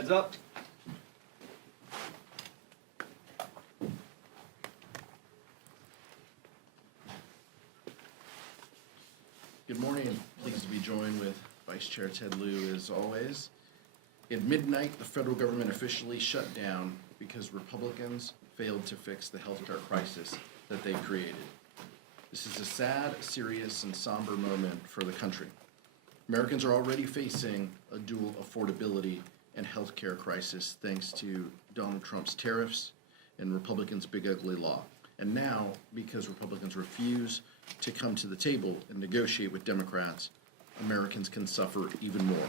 Heads up. Good morning. Pleased to be joined with Vice Chair Ted Lieu as always. At midnight, the federal government officially shut down because Republicans failed to fix the healthcare crisis that they created. This is a sad, serious, and somber moment for the country. Americans are already facing a dual affordability and healthcare crisis thanks to Donald Trump's tariffs and Republicans' big ugly law. And now, because Republicans refuse to come to the table and negotiate with Democrats, Americans can suffer even more.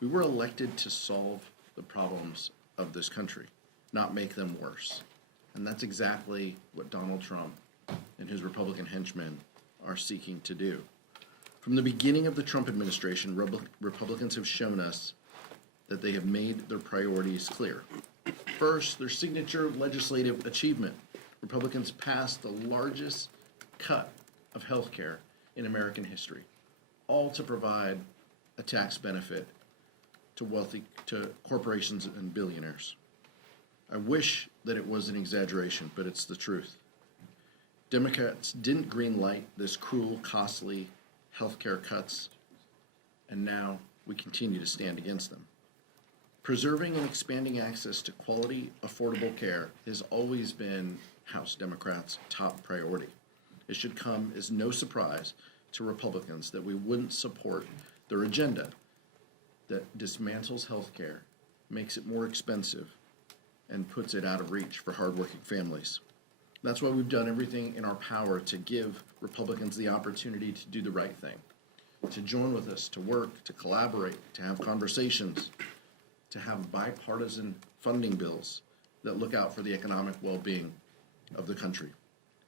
We were elected to solve the problems of this country, not make them worse. And that's exactly what Donald Trump and his Republican henchmen are seeking to do. From the beginning of the Trump administration, Republicans have shown us that they have made their priorities clear. First, their signature legislative achievement. Republicans passed the largest cut of health care in American history, all to provide a tax benefit to corporations and billionaires. I wish that it was an exaggeration, but it's the truth. Democrats didn't greenlight this cruel, costly health care cuts, and now we continue to stand against them. Preserving and expanding access to quality, affordable care has always been House Democrats' top priority. It should come as no surprise to Republicans that we wouldn't support their agenda that dismantles health care, makes it more expensive, and puts it out of reach for hardworking families. That's why we've done everything in our power to give Republicans the opportunity to do the right thing, to join with us, to work, to collaborate, to have conversations, to have bipartisan funding bills that look out for the economic well-being of the country.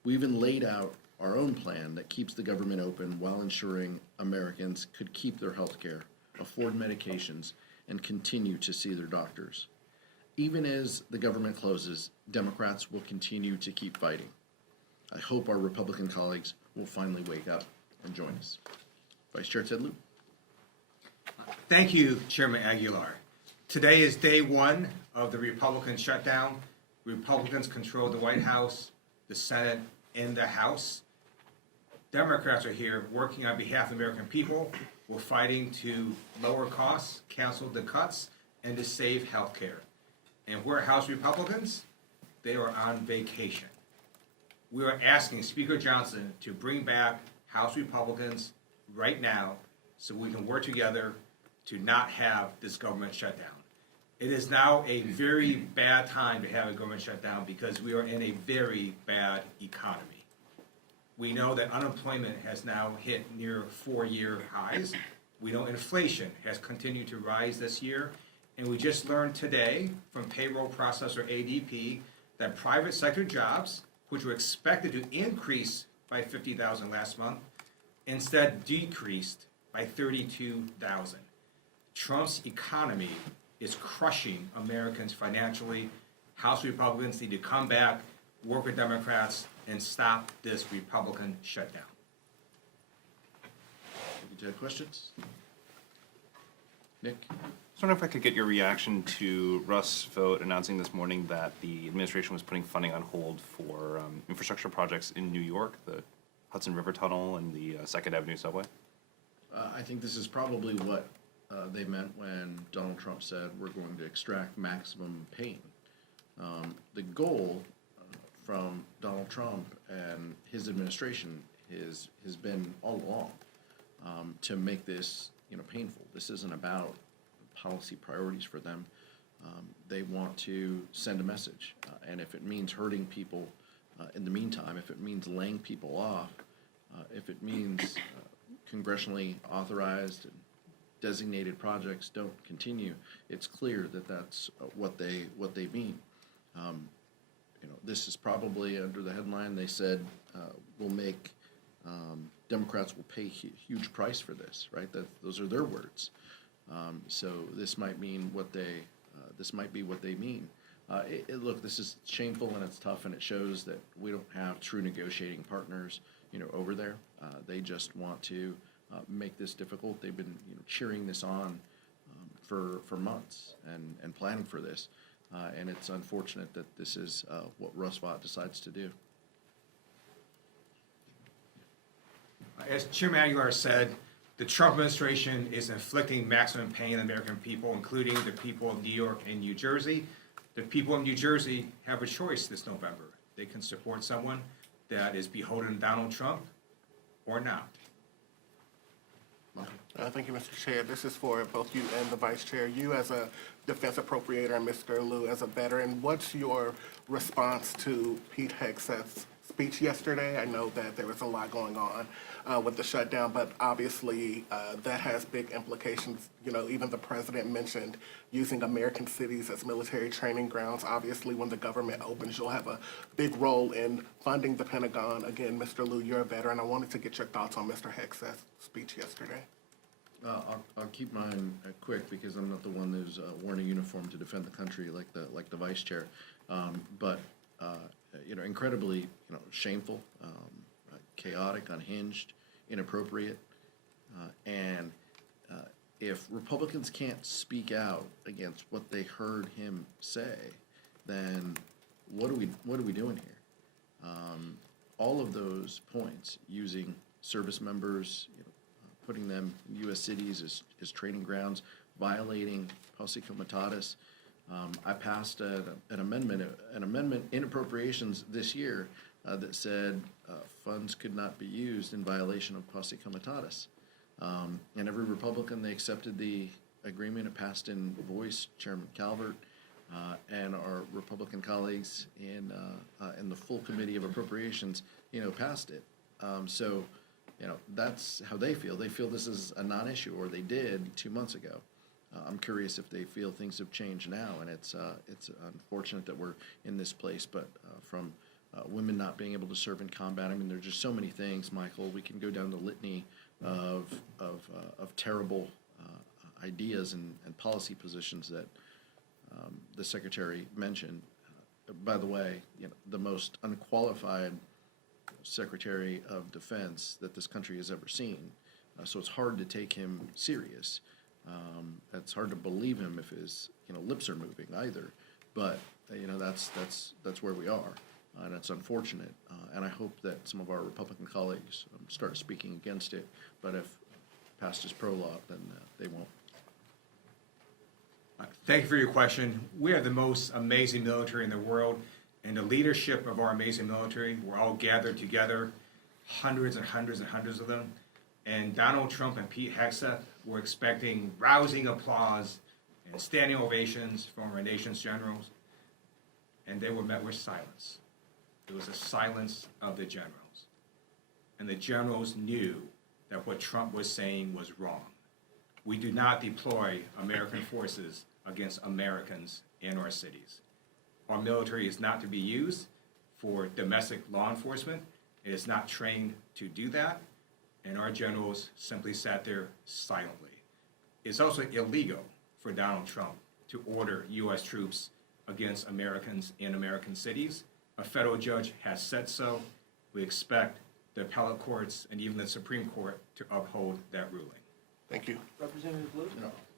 We even laid out our own plan that keeps the government open while ensuring Americans could keep their health care, afford medications, and continue to see their doctors. Even as the government closes, Democrats will continue to keep fighting. I hope our Republican colleagues will finally wake up and join us. Vice Chair Ted Lieu. Thank you, Chairman Aguilar. Today is day one of the Republican shutdown. Republicans control the White House, the Senate, and the House. Democrats are here working on behalf of the American people. We're fighting to lower costs, cancel the cuts, and to save health care. And we're House Republicans, they are on vacation. We are asking Speaker Johnson to bring back House Republicans right now so we can work together to not have this government shutdown. It is now a very bad time to have a government shutdown because we are in a very bad economy. We know that unemployment has now hit near 4-year highs. We know inflation has continued to rise this year. And we just learned today from payroll processor ADP that private sector jobs, which were expected to increase by 50,000 last month, instead decreased by 32,000. Trump's economy is crushing Americans financially. House Republicans need to come back, work with Democrats, and stop this Republican shutdown. Thank you, Ted. Questions? Nick? I was wondering if I could get your reaction to Russ' vote announcing this morning that the administration was putting funding on hold for infrastructure projects in New York, the Hudson River Tunnel and the 2nd Avenue subway. I think this is probably what they meant when Donald Trump said we're going to extract maximum pain. The goal from Donald Trump and his administration has been all along to make this painful. This isn't about policy priorities for them. They want to send a message, and if it means hurting people in the meantime, if it means laying people off, if it means congressionally authorized and designated projects don't continue, it's clear that that's what they mean. This is probably under the headline they said will make Democrats will pay a huge price for this, right? Those are their words. So this might mean what this might be what they mean. Look, this is shameful and it's tough, and it shows that we don't have true negotiating partners, over there. They just want to make this difficult. They've been cheering this on for months and planning for this. And it's unfortunate that this is what Russ Vought decides to do. As Chairman Aguilar said, the Trump administration is inflicting maximum pain on American people, including the people of New York and New Jersey. The people of New Jersey have a choice this November. They can support someone that is beholden to Donald Trump or not. Thank you, Mr. Chair. This is for both you and the Vice Chair. You as a defense appropriator and Mr. Liu as a veteran, what's your response to Pete Hegseth's speech yesterday? I know that there was a lot going on with the shutdown, but obviously that has big implications. You know, even the president mentioned using American cities as military training grounds. Obviously, when the government opens, you'll have a big role in funding the Pentagon. Again, Mr. Liu, you're a veteran. I wanted to get your thoughts on Mr. Hegseth's speech yesterday. I'll keep mine quick because I'm not the one who's worn a uniform to defend the country like the vice chair. But incredibly, shameful, chaotic, unhinged, inappropriate, and if Republicans can't speak out against what they heard him say, then what are we doing here? All of those points, using service members, putting them in U.S. cities as training grounds, violating posse comitatus. I passed an amendment in appropriations this year that said funds could not be used in violation of posse comitatus. And every Republican, they accepted the agreement. It passed in voice. Chairman Calvert and our Republican colleagues in the full committee of appropriations, passed it. So, that's how they feel. They feel this is a non-issue, or they did 2 months ago. I'm curious if they feel things have changed now, and it's unfortunate that we're in this place. But from women not being able to serve in combat, I mean, there's just so many things, Michael. We can go down the litany of terrible ideas and policy positions that the secretary mentioned. By the way, the most unqualified Secretary of Defense that this country has ever seen. So it's hard to take him serious. It's hard to believe him if his lips are moving either. But that's where we are, and it's unfortunate. And I hope that some of our Republican colleagues start speaking against it. But if past is pro-law, then they won't. Thank you for your question. We have the most amazing military in the world, and the leadership of our amazing military, we're all gathered together, hundreds and hundreds and hundreds of them. And Donald Trump and Pete Hegseth were expecting rousing applause and standing ovations from our nation's generals, and they were met with silence. It was a silence of the generals. And the generals knew that what Trump was saying was wrong. We do not deploy American forces against Americans in our cities. Our military is not to be used for domestic law enforcement. It is not trained to do that, and our generals simply sat there silently. It's also illegal for Donald Trump to order U.S. troops against Americans in American cities. A federal judge has said so. We expect the appellate courts and even the Supreme Court to uphold that ruling. Thank you. Representative Liu?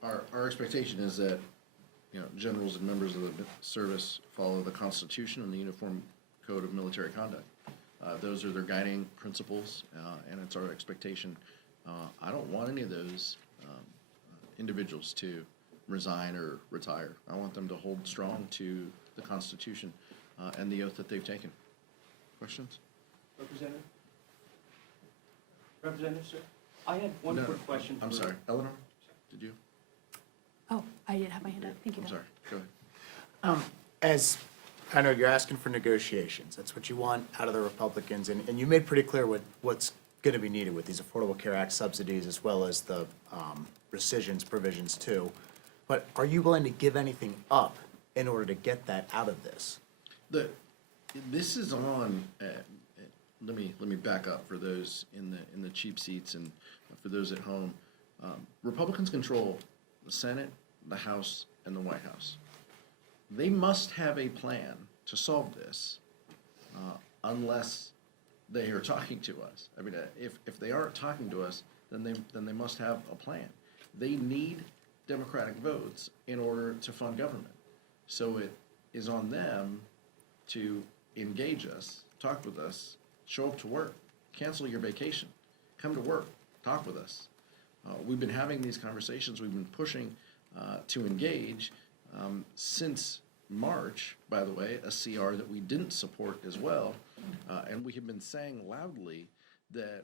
Our expectation is that generals and members of the service follow the Constitution and the Uniform Code of Military Conduct. Those are their guiding principles, and it's our expectation. I don't want any of those individuals to resign or retire. I want them to hold strong to the Constitution and the oath that they've taken. Questions? Representative? Representative, sir? I had one No, quick question. I'm for- sorry. Eleanor, did you? Oh, I did have my hand up. Thank you. I'm Bill. sorry. Go ahead. As I know you're asking for negotiations, that's what you want out of the Republicans, and you made pretty clear what's going to be needed with these Affordable Care Act subsidies as well as the rescissions provisions too. But are you willing to give anything up in order to get that out of this? This is on. Let me back up for those in the cheap seats and for those at home. Republicans control the Senate, the House, and the White House. They must have a plan to solve this, unless they are talking to us. I mean, if they aren't talking to us, then they must have a plan. They need Democratic votes in order to fund government. So it is on them to engage us, talk with us, show up to work, cancel your vacation, come to work, talk with us. We've been having these conversations, we've been pushing to engage since March, by the way, a CR that we didn't support as well. And we have been saying loudly that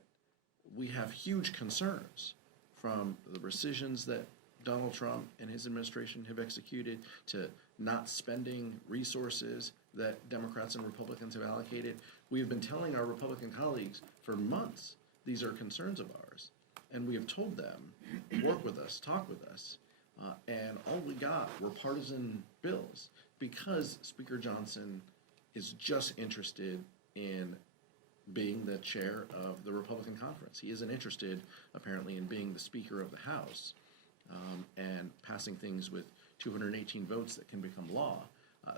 we have huge concerns from the rescissions that Donald Trump and his administration have executed to not spending resources that Democrats and Republicans have allocated. We have been telling our Republican colleagues for months these are concerns of ours. And we have told them, work with us, talk with us. And all we got were partisan bills because Speaker Johnson is just interested in being the chair of the Republican conference. He isn't interested, apparently, in being the Speaker of the House and passing things with 218 votes that can become law.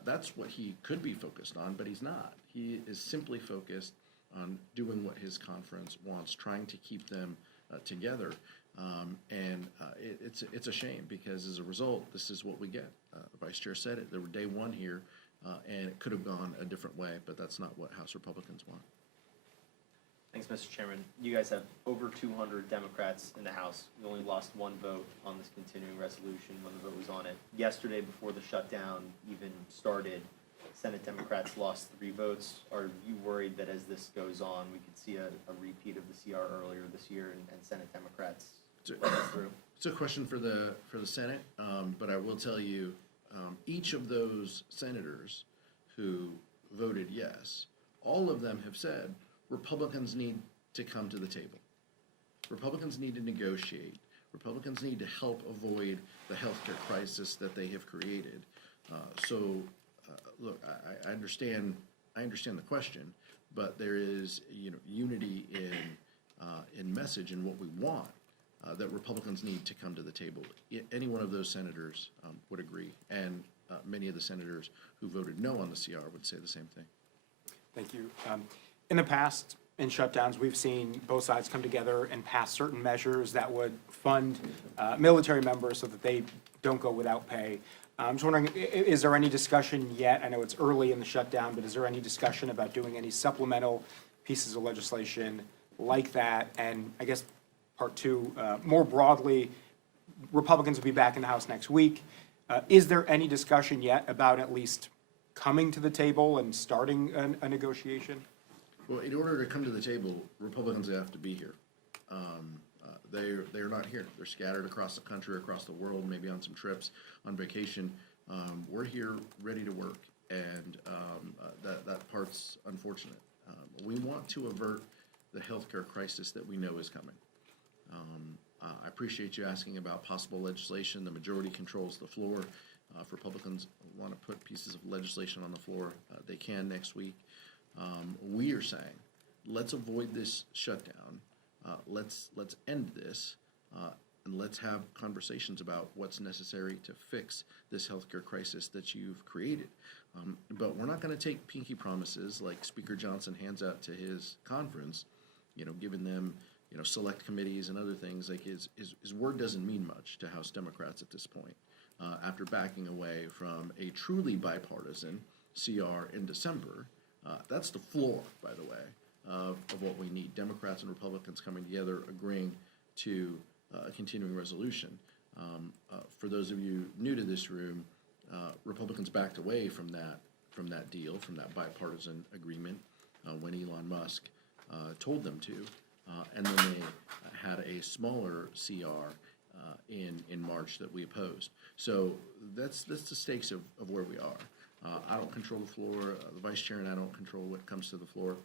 That's what he could be focused on, but he's not. He is simply focused on doing what his conference wants, trying to keep them together. It's a shame because as a result, this is what we get. The Vice Chair said it. There were day one here, and it could have gone a different way, but that's not what House Republicans want. Thanks, Mr. Chairman. You guys have over 200 Democrats in the House. We only lost one vote on this continuing resolution when the vote was on it. Yesterday, before the shutdown even started, Senate Democrats lost 3 votes. Are you worried that as this goes on, we could see a repeat of the CR earlier this year and Senate Democrats let us through? It's a question for the Senate, but I will tell you, each of those senators who voted yes, all of them have said Republicans need to come to the table. Republicans need to negotiate. Republicans need to help avoid the healthcare crisis that they have created. Look, I understand the question, but there is unity in message and what we want. That Republicans need to come to the table. Any one of those senators would agree, and many of the senators who voted no on the CR would say the same thing. Thank you. In the past, in shutdowns, we've seen both sides come together and pass certain measures that would fund military members so that they don't go without pay. I'm just wondering, is there any discussion yet? I know it's early in the shutdown, but is there any discussion about doing any supplemental pieces of legislation like that? And I guess part two, more broadly, Republicans will be back in the House next week. Is there any discussion yet about at least coming to the table and starting a negotiation? Well, in order to come to the table, Republicans have to be here. They're not here. They're scattered across the country, across the world, maybe on some trips, on vacation. We're here ready to work, and that part's unfortunate. We want to avert the healthcare crisis that we know is coming. I appreciate you asking about possible legislation. The majority controls the floor. If Republicans want to put pieces of legislation on the floor, they can next week. We are saying, let's avoid this shutdown. Let's end this, and let's have conversations about what's necessary to fix this healthcare crisis that you've created. But we're not going to take pinky promises like Speaker Johnson hands out to his conference, giving them select committees and other things. Like his word doesn't mean much to House Democrats at this point. After backing away from a truly bipartisan CR in December, that's the floor, by the way, of what we need. Democrats and Republicans coming together, agreeing to a continuing resolution. For those of you new to this room, Republicans backed away from that deal, from that bipartisan agreement, when Elon Musk told them to, and then they had a smaller CR in March that we opposed. So that's the stakes of where we are. I don't control the floor. The Vice Chair and I don't control what comes to the floor.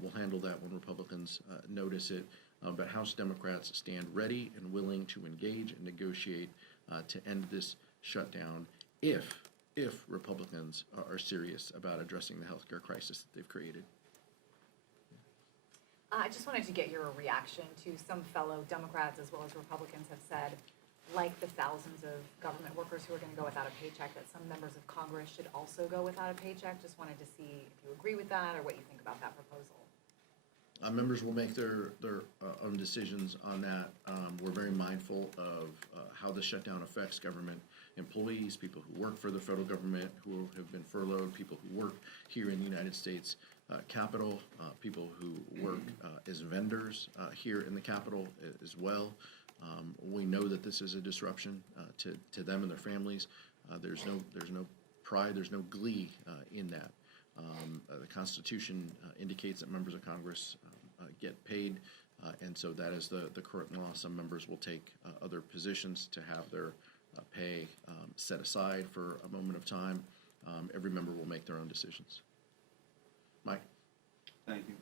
We'll handle that when Republicans notice it. But House Democrats stand ready and willing to engage and negotiate to end this shutdown if Republicans are serious about addressing the healthcare crisis that they've created. I just wanted to get your reaction to some fellow Democrats as well as Republicans have said, like the thousands of government workers who are going to go without a paycheck, that some members of Congress should also go without a paycheck. Just wanted to see if you agree with that or what you think about that proposal. Members will make their own decisions on that. We're very mindful of how the shutdown affects government employees, people who work for the federal government, who have been furloughed, people who work here in the United States Capitol, people who work as vendors here in the Capitol as well. We know that this is a disruption to them and their families. There's no pride, there's no glee in that. The Constitution indicates that members of Congress get paid, and so that is the current law. Some members will take other positions to have their pay set aside for a moment of time. Every member will make their own decisions. Mike? Thank you.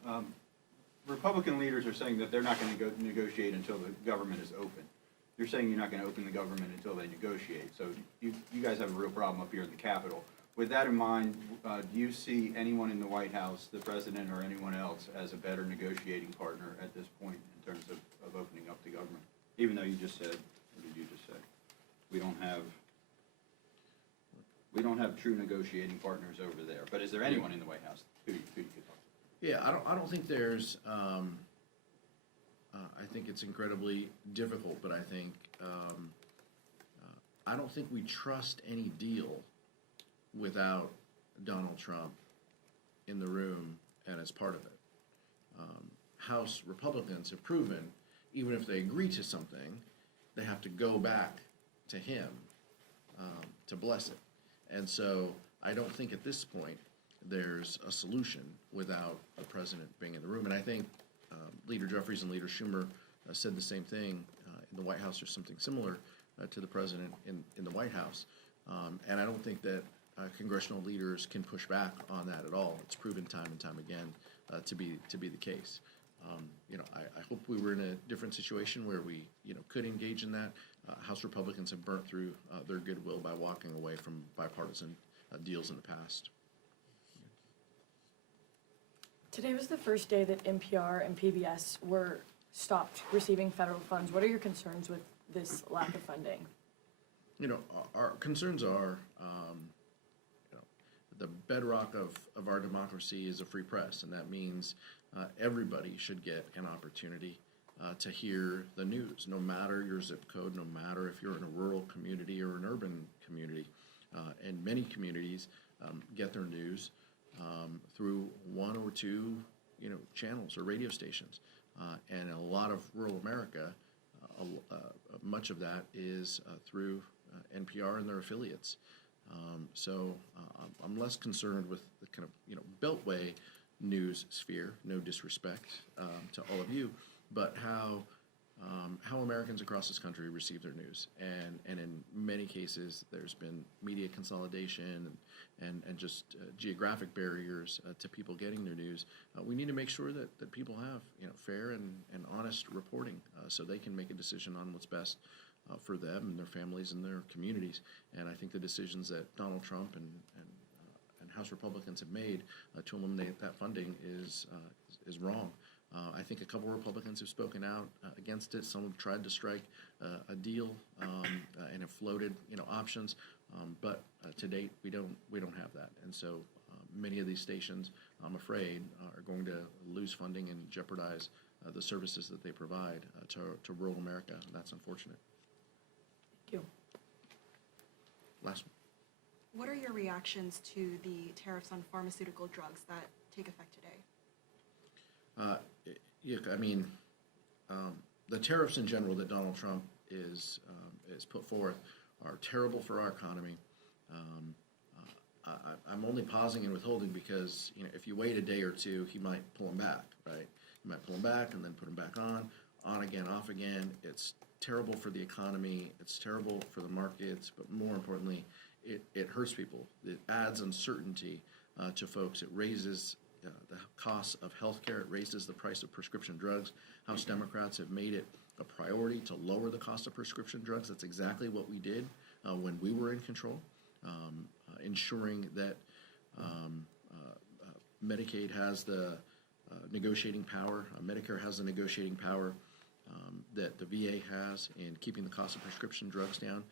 Republican leaders are saying that they're not going to negotiate until the government is open. You're saying you're not going to open the government until they negotiate. So you guys have a real problem up here in the Capitol. With that in mind, do you see anyone in the White House, the president or anyone else, as a better negotiating partner at this point in terms of opening up the government? Even though you just said, what did you just say? We don't have true negotiating partners over there. But is there anyone in the White House who you could talk to? Yeah, I don't think there's. I think it's incredibly difficult, but I think I don't think we trust any deal without Donald Trump in the room and as part of it. House Republicans have proven, even if they agree to something, they have to go back to him to bless it. And so I don't think at this point there's a solution without the president being in the room. And I think Leader Jeffries and Leader Schumer said the same thing in the White House, or something similar to the president in the White House. And I don't think that congressional leaders can push back on that at all. It's proven time and time again to be the case. I hope we were in a different situation where we could engage in that. House Republicans have burnt through their goodwill by walking away from bipartisan deals in the past. Today was the first day that NPR and PBS were stopped receiving federal funds. What are your concerns with this lack of funding? Our concerns are, the bedrock of our democracy is a free press, and that means everybody should get an opportunity to hear the news, no matter your zip code, no matter if you're in a rural community or an urban community. And many communities get their news through one or two, channels or radio stations. And in a lot of rural America, much of that is through NPR and their affiliates. So I'm less concerned with the kind of Beltway news sphere. No disrespect to all of you, but how Americans across this country receive their news, and in many cases there's been media consolidation and just geographic barriers to people getting their news. We need to make sure that people have fair and honest reporting, so they can make a decision on what's best for them and their families and their communities. And I think the decisions that Donald Trump and House Republicans have made to eliminate that funding is wrong. I think a couple of Republicans have spoken out against it. Some have tried to strike a deal and have floated options, but to date we don't have that. And so many of these stations, I'm afraid, are going to lose funding and jeopardize the services that they provide to rural America. That's unfortunate. Thank you. Last one. What are your reactions to the tariffs on pharmaceutical drugs that take effect today? The tariffs in general that Donald Trump is put forth are terrible for our economy. I'm only pausing and withholding because if you wait a day or two, he might pull them back, right? He might pull them back and then put them back on again, off again. It's terrible for the economy. It's terrible for the markets, but more importantly, it hurts people. It adds uncertainty to folks. It raises the cost of healthcare. It raises the price of prescription drugs. House Democrats have made it a priority to lower the cost of prescription drugs. That's exactly what we did when we were in control, ensuring that Medicaid has the negotiating power, Medicare has the negotiating power that the VA has in keeping the cost of prescription drugs down.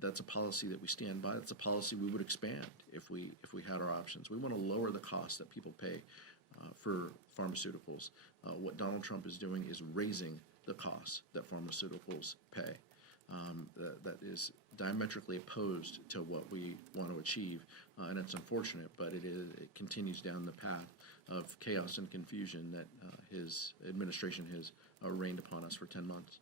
That's a policy that we stand by. That's a policy we would expand if we had our options. We want to lower the cost that people pay for pharmaceuticals. What Donald Trump is doing is raising the costs that pharmaceuticals pay. That is diametrically opposed to what we want to achieve, and it's unfortunate, but it continues down the path of chaos and confusion that his administration has rained upon us for 10 months.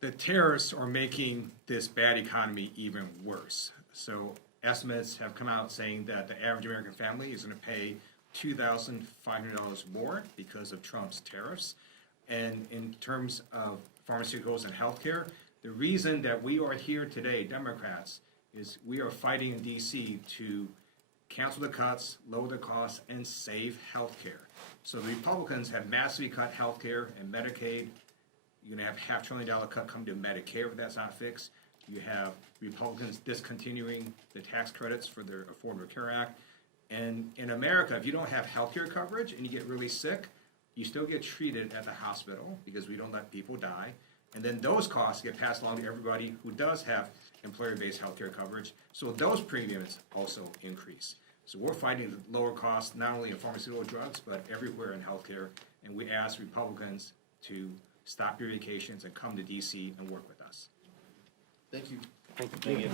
The tariffs are making this bad economy even worse. So estimates have come out saying that the average American family is going to pay $2,500 more because of Trump's tariffs. And in terms of pharmaceuticals and healthcare, the reason that we are here today, Democrats, is we are fighting in DC to cancel the cuts, lower the costs, and save healthcare. So the Republicans have massively cut healthcare and Medicaid. You're going to have $500 billion cut come to Medicare if that's not fixed. You have Republicans discontinuing the tax credits for their Affordable Care Act. And in America, if you don't have healthcare coverage and you get really sick, you still get treated at the hospital because we don't let people die. And then those costs get passed along to everybody who does have employer-based healthcare coverage. So those premiums also increase. So we're fighting to lower costs, not only in pharmaceutical drugs, but everywhere in healthcare. And we ask Republicans to stop your vacations and come to DC and work with us. Thank you. Thank you. Thank you.